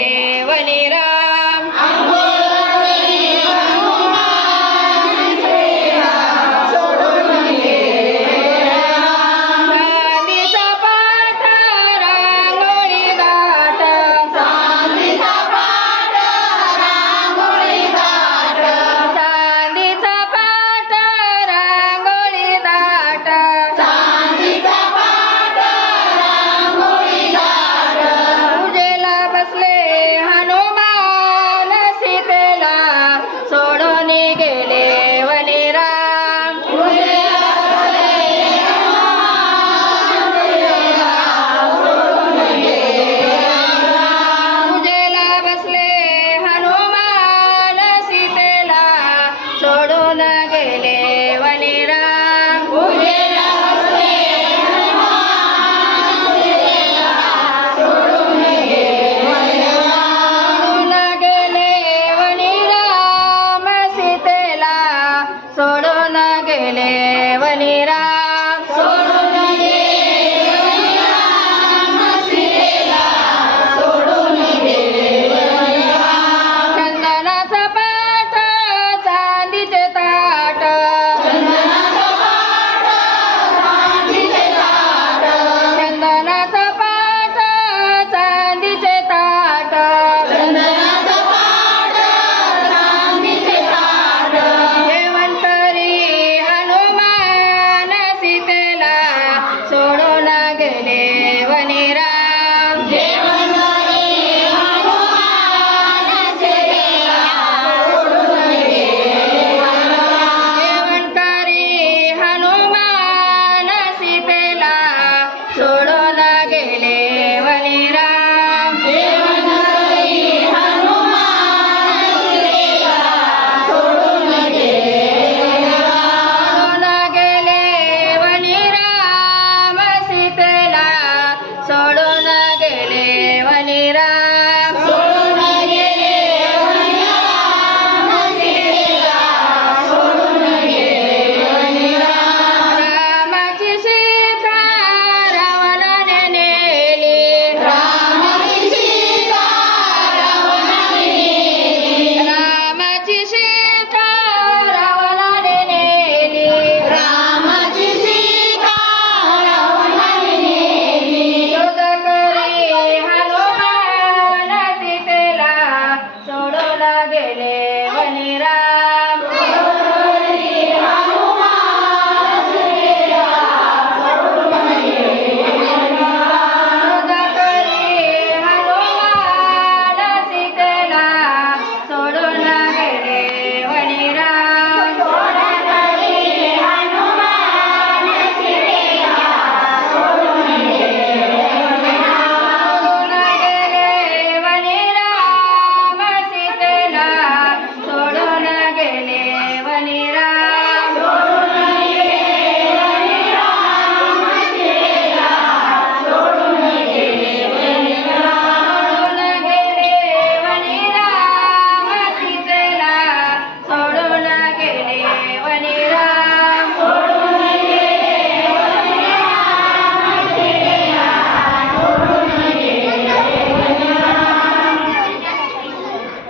ലേവനിരാ गेले वनिरा